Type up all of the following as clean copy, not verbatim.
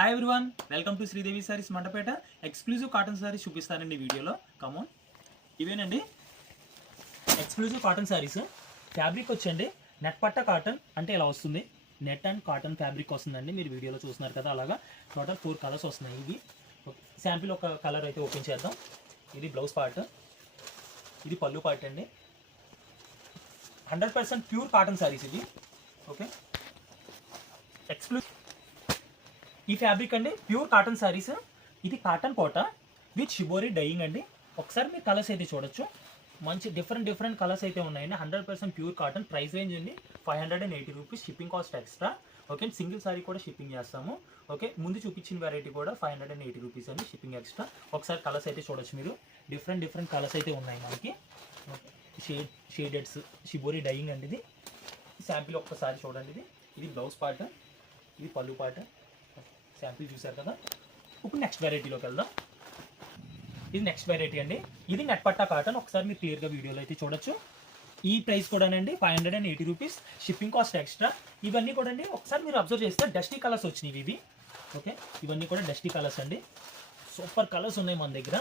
Hi everyone, welcome to Sridevi saris Mandapeta. Exclusive cotton saris చూపిస్తానండి వీడియోలో. Come on, ఇవేనండి ఎక్స్క్లూజివ్ కాటన్ సారీస్. ఫ్యాబ్రిక్ వచ్చండి net పట్ట కాటన్ అంటే ఇలా వస్తుంది. నెట్ అండ్ కాటన్ ఫ్యాబ్రిక్ వస్తుందండి. మీరు వీడియోలో చూస్తున్నారు కదా, అలాగా టోటల్ 4 కలర్స్ వస్తున్నాయి. ఇవి శాంపిల్ ఒక కలర్ అయితే ఓపెన్ చేద్దాం. ఇది బ్లౌజ్ పార్ట్, ఇది పళ్ళు పార్ట్ అండి. 100% ప్యూర్ కాటన్ సారీస్ ఇది. ఓకే, ఎక్స్క్లూజివ్ ఈ ఫ్యాబ్రిక్ అండి ప్యూర్ కాటన్ సారీస్. ఇది cotton Kota with shibori dyeing అండి. ఒకసారి మీరు కలర్స్ అయితే చూడొచ్చు. మంచి డిఫరెంట్ కలర్స్ అయితే ఉన్నాయండి. 100% ప్యూర్ కాటన్. ప్రైస్ రేంజ్ అండి 580 rupees. Shipping cost extra. Okay, single sorry కూడా షిప్పింగ్ చేస్తాము. ఓకే, ముందు చూపించిన వెరైటీ కూడా 580 రూపీస్ అండి, షిప్పింగ్ ఎక్స్ట్రా. ఒకసారి కలర్స్ అయితే చూడొచ్చు మీరు. డిఫరెంట్ కలర్స్ అయితే ఉన్నాయి మనకి. షేడెడ్స్ షిబోరి డైయింగ్ అండి. ఇది శాంపిల్ ఒక్కసారి చూడండి. ఇది బ్లౌజ్ పార్ట్, ఇది పళ్ళు పార్ట్. శాంపిల్ చూసారు కదా. ఇప్పుడు నెక్స్ట్ వెరైటీలోకి వెళ్దాం. ఇది నెక్స్ట్ వెరైటీ అండి. ఇది నెట్ పట్టా కాటన్. ఒకసారి మీరు క్లియర్గా వీడియోలో అయితే చూడొచ్చు. ఈ ప్రైస్ కూడా అండి 580 రూపీస్. Shipping cost extra. ఇవన్నీ కూడా అండి ఒకసారి మీరు అబ్జర్వ్ చేస్తే డస్టీ కలర్స్ వచ్చినాయి ఇవి. ఓకే, ఇవన్నీ కూడా డస్టీ కలర్స్ అండి. సూపర్ కలర్స్ ఉన్నాయి మన దగ్గర.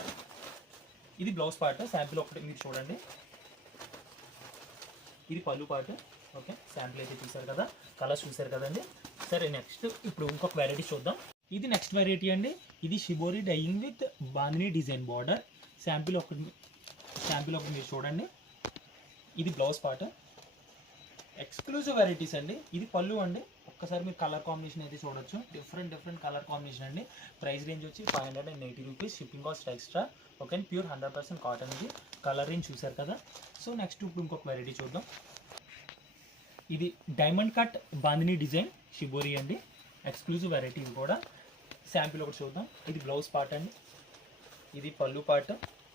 ఇది బ్లౌజ్ పార్ట్. శాంపిల్ ఒకటి మీరు చూడండి. ఇది పళ్ళు పార్ట్. ఓకే, శాంపిల్ అయితే చూసారు కదా, కలర్స్ చూసారు కదండి. సరే, నెక్స్ట్ ఇప్పుడు ఇంకొక వెరైటీ చూద్దాం. ఇది నెక్స్ట్ వెరైటీ అండి. ఇది shibori dyeing with bandhani design border. Sample ఒకటి మీరు చూడండి. ఇది బ్లౌజ్ పార్ట్. ఎక్స్క్లూజివ్ వెరైటీస్ అండి. ఇది పళ్ళు అండి. ఒక్కసారి మీరు కలర్ కాంబినేషన్ అయితే చూడొచ్చు. డిఫరెంట్ కలర్ కాంబినేషన్ అండి. ప్రైస్ రేంజ్ వచ్చి 580 rupees. Shipping cost extra. Okay, pure 100% cotton. ఇది కలర్ రేంజ్ చూసారు కదా. సో నెక్స్ట్ ఇప్పుడు ఇంకొక వెరైటీ చూద్దాం. ఇది diamond cut bandhani design shibori అండి. ఎక్స్క్లూజివ్ వెరైటీ ఇది కూడా. శాంపిల్ ఒకటి చూద్దాం. ఇది బ్లౌజ్ పార్ట్ అండి. ఇది పళ్ళు పార్ట్.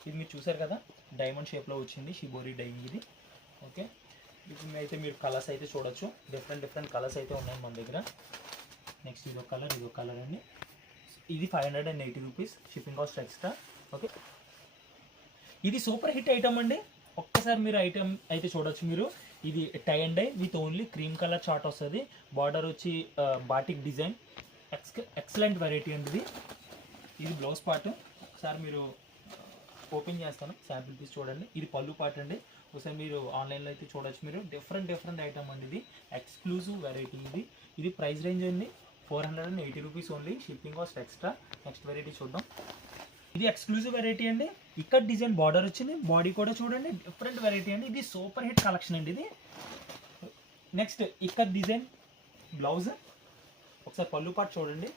ఇది మీరు చూసారు కదా, డైమండ్ షేప్లో వచ్చింది షిబోరి డైయింగ్ ఇది. ఓకే, ఇప్పుడు అయితే మీరు కలర్స్ అయితే చూడొచ్చు. డిఫరెంట్ కలర్స్ అయితే ఉన్నాయి మన దగ్గర. నెక్స్ట్ ఇదొక కలర్ అండి. ఇది 580 rupees. Shipping cost extra. Okay, ఇది సూపర్ హిట్ ఐటమ్ అండి. ఒక్కసారి మీరు ఐటమ్ అయితే చూడొచ్చు మీరు. ఇది tie and dye with only cream colour chart వస్తుంది. బార్డర్ వచ్చి బాటిక్ డిజైన్. ఎక్సలెంట్ వెరైటీ అండి ఇది బ్లౌజ్ పార్ట్. ఒకసారి మీరు ఓపెన్ చేస్తాను, శాంపిల్ పీస్ చూడండి. ఇది పళ్ళు పార్ట్ అండి. ఒకసారి మీరు ఆన్లైన్లో అయితే చూడొచ్చు మీరు. డిఫరెంట్ ఐటమ్ అండి. ఇది ఎక్స్క్లూజివ్ వెరైటీ. ఇది ప్రైస్ రేంజ్ అండి 480 rupees only. Shipping cost extra. Next variety చూద్దాం. ఇది ఎక్స్క్లూజివ్ వెరైటీ అండి. ఇక్కడ డిజైన్ బార్డర్ వచ్చింది. బాడీ కూడా చూడండి, డిఫరెంట్ వెరైటీ అండి. ఇది సూపర్ హిట్ కలెక్షన్ అండి ఇది. నెక్స్ట్ ఇక్కడ డిజైన్ బ్లౌజ్. ఒకసారి పళ్ళు పార్ట్ చూడండి.